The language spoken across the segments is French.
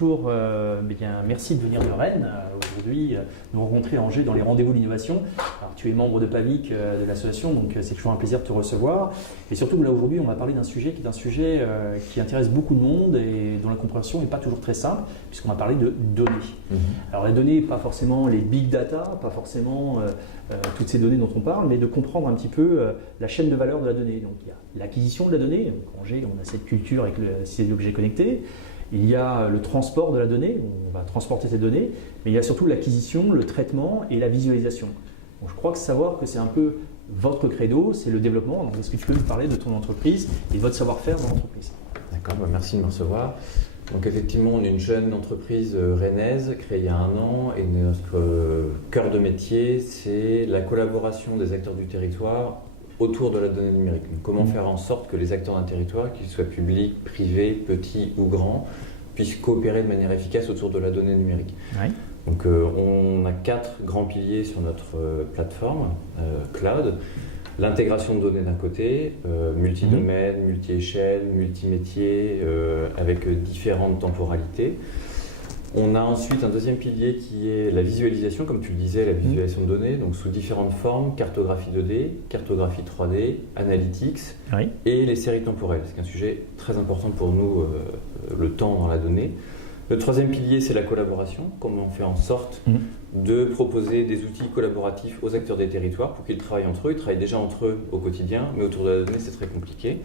bonjour, merci de venir de Rennes. Aujourd'hui, nous rencontrer à Angers dans les rendez-vous de l'innovation. Alors, tu es membre de PAVIC de l'association, donc c'est toujours un plaisir de te recevoir. Et surtout, là aujourd'hui, on va parler d'un sujet qui intéresse beaucoup de monde et dont la compréhension n'est pas toujours très simple, puisqu'on va parler de données. Alors les données, pas forcément les big data, pas forcément toutes ces données dont on parle, mais de comprendre un petit peu la chaîne de valeur de la donnée. Donc il y a l'acquisition de la donnée. Donc, à Angers, on a cette culture avec ces objets connectés. Il y a le transport de la donnée, on va transporter ces données, mais il y a surtout l'acquisition, le traitement et la visualisation. Donc, je crois savoir que c'est un peu votre credo, c'est le développement. Donc, est-ce que tu peux nous parler de ton entreprise et de votre savoir-faire dans l'entreprise? D'accord, merci de me recevoir. Donc effectivement, on est une jeune entreprise rennaise créée il y a 1 an et notre cœur de métier, c'est la collaboration des acteurs du territoire autour de la donnée numérique. Donc, comment faire en sorte que les acteurs d'un territoire, qu'ils soient publics, privés, petits ou grands, puissent coopérer de manière efficace autour de la donnée numérique. Oui. Donc on a 4 grands piliers sur notre plateforme cloud. L'intégration de données d'un côté, multi-domaine, multi-échelle, multi-métier, avec différentes temporalités. On a ensuite un deuxième pilier qui est la visualisation, comme tu le disais, la visualisation de données, donc sous différentes formes, cartographie 2D, cartographie 3D, analytics et les séries temporelles. C'est un sujet très important pour nous, le temps dans la donnée. Le troisième pilier, c'est la collaboration, comment on fait en sorte de proposer des outils collaboratifs aux acteurs des territoires pour qu'ils travaillent entre eux. Ils travaillent déjà entre eux au quotidien, mais autour de la donnée, c'est très compliqué.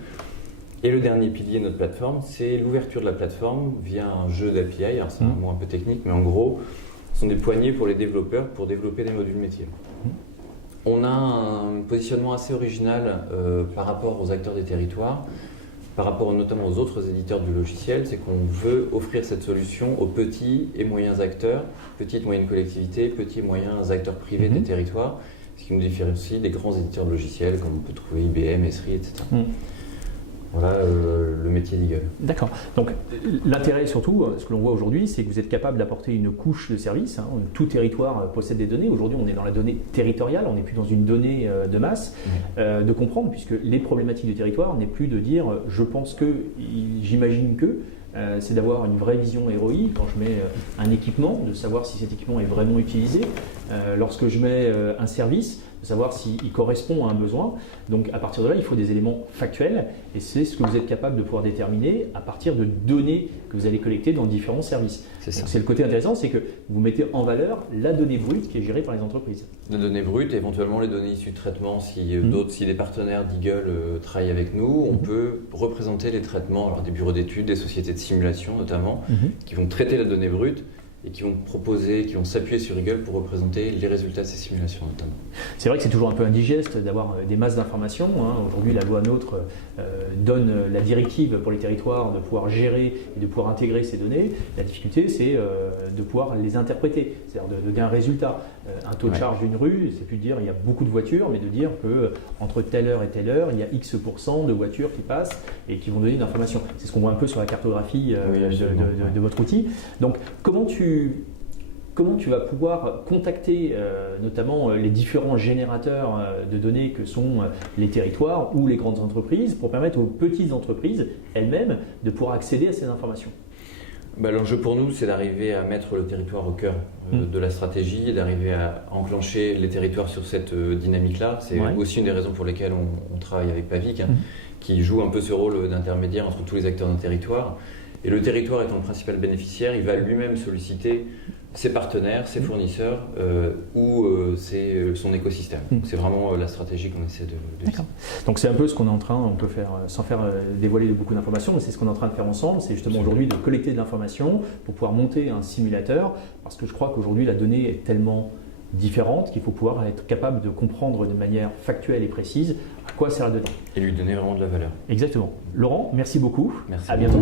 Et le dernier pilier de notre plateforme, c'est l'ouverture de la plateforme via un jeu d'API. Alors c'est un mot un peu technique, mais en gros, ce sont des poignées pour les développeurs pour développer des modules métiers. On a un positionnement assez original par rapport aux acteurs des territoires, par rapport notamment aux autres éditeurs du logiciel, c'est qu'on veut offrir cette solution aux petits et moyens acteurs, petites et moyennes collectivités, petits et moyens acteurs privés des territoires, ce qui nous différencie des grands éditeurs de logiciels comme on peut trouver IBM, Esri, etc. Voilà le métier d'Eagle. D'accord. Donc l'intérêt surtout, ce que l'on voit aujourd'hui, c'est que vous êtes capable d'apporter une couche de service. Tout territoire possède des données. Aujourd'hui, on est dans la donnée territoriale, on n'est plus dans une donnée de masse. De comprendre, puisque les problématiques du territoire n'est plus de dire je pense que, j'imagine que, c'est d'avoir une vraie vision ROI quand je mets un équipement, de savoir si cet équipement est vraiment utilisé. Lorsque je mets un service, de savoir s'il correspond à un besoin. Donc à partir de là, il faut des éléments factuels et c'est ce que vous êtes capable de pouvoir déterminer à partir de données que vous allez collecter dans différents services. C'est le côté intéressant, c'est que vous mettez en valeur la donnée brute qui est gérée par les entreprises. Les données brutes, éventuellement les données issues de traitement, si des partenaires d'Eagle travaillent avec nous, on peut représenter les traitements, alors des bureaux d'études, des sociétés de simulation notamment, qui vont traiter la donnée brute et qui vont s'appuyer sur Eagle pour représenter les résultats de ces simulations notamment. C'est vrai que c'est toujours un peu indigeste d'avoir des masses d'informations. Aujourd'hui, la loi NOTRe donne la directive pour les territoires de pouvoir gérer et de pouvoir intégrer ces données. La difficulté, c'est de pouvoir les interpréter, c'est-à-dire de donner un résultat. Un taux de charge d'une rue, c'est plus de dire il y a beaucoup de voitures, mais de dire qu'entre telle heure et telle heure, il y a X% de voitures qui passent et qui vont donner une information. C'est ce qu'on voit un peu sur la cartographie de votre outil. Donc, comment tu vas pouvoir contacter notamment les différents générateurs de données que sont les territoires ou les grandes entreprises pour permettre aux petites entreprises elles-mêmes de pouvoir accéder à ces informations? L'enjeu pour nous, c'est d'arriver à mettre le territoire au cœur de la stratégie et d'arriver à enclencher les territoires sur cette dynamique-là. C'est aussi une des raisons pour lesquelles on travaille avec PAVIC, qui joue un peu ce rôle d'intermédiaire entre tous les acteurs d'un territoire. Et le territoire étant le principal bénéficiaire, il va lui-même solliciter ses partenaires, ses fournisseurs ou son écosystème. C'est vraiment la stratégie qu'on essaie de D'accord. Donc c'est un peu ce qu'on est en train, on peut faire, sans faire dévoiler beaucoup d'informations, mais c'est ce qu'on est en train de faire ensemble, c'est justement aujourd'hui de collecter de l'information pour pouvoir monter un simulateur, parce que je crois qu'aujourd'hui la donnée est tellement différente qu'il faut pouvoir être capable de comprendre de manière factuelle et précise à quoi sert la donnée. Et lui donner vraiment de la valeur. Exactement. Laurent, merci beaucoup. Merci. À bientôt.